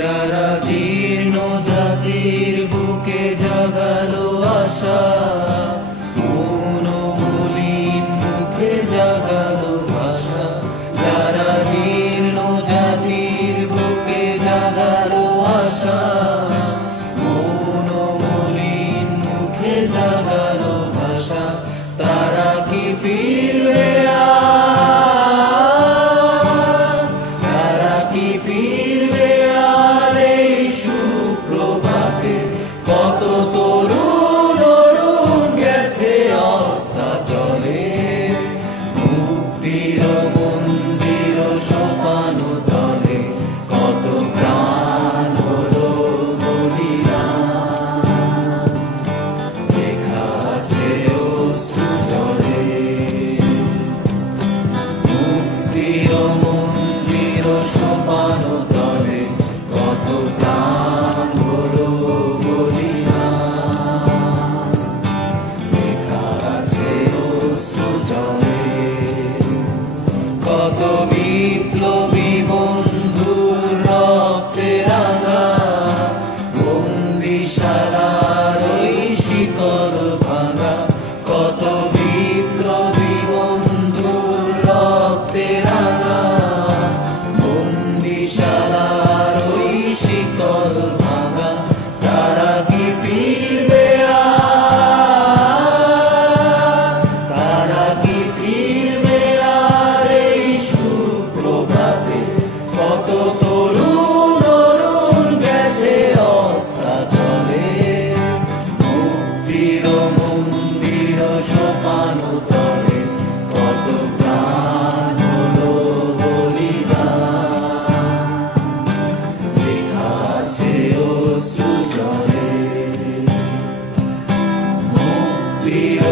যারা জীর্ণ জাতির বুকে জাগালো আশা, মৌন মলিন মুখে জাগালো ভাষা। যারা জীর্ণ জাতির বুকে জাগালো আশা, মৌন মলিন মুখে জাগালো ভাষা। তারা কি ফিরবে আর? তারা কি ফিরবে আর এই সুপ্রভাতে? কত তরুণ অরুণ গেছে অস্তাচলে, মুক্তির মন্দির সোপানো তলে। কত প্রাণ হলো বলিদান, লেখা আছে অশ্রু জলে। মুক্তির মন্দির সোপানো তলে, কত প্রাণ হলো বলিদান, লেখা আছে অশ্রু জলে। কত বিপ্লবী বন্ধুর রক্তে রাঙা বন্দিশালার ওই শিকল ভাঙা। কত বিপ্লবী বন্ধুর রক্তে রাঙা বন্দিশালার ওই শিকল ভাঙা। তারা কি ফিরবে আর? তারা কি ফিরবে আর এই সুপ্রভাতে? কত তরুণ অরুণ গেছে অস্তাচলে, মুক্তির মন্দির সোপানো তলে। কত প্রাণ হলো বলিদান, লেখা আছে অশ্রু জলে। মুক্তির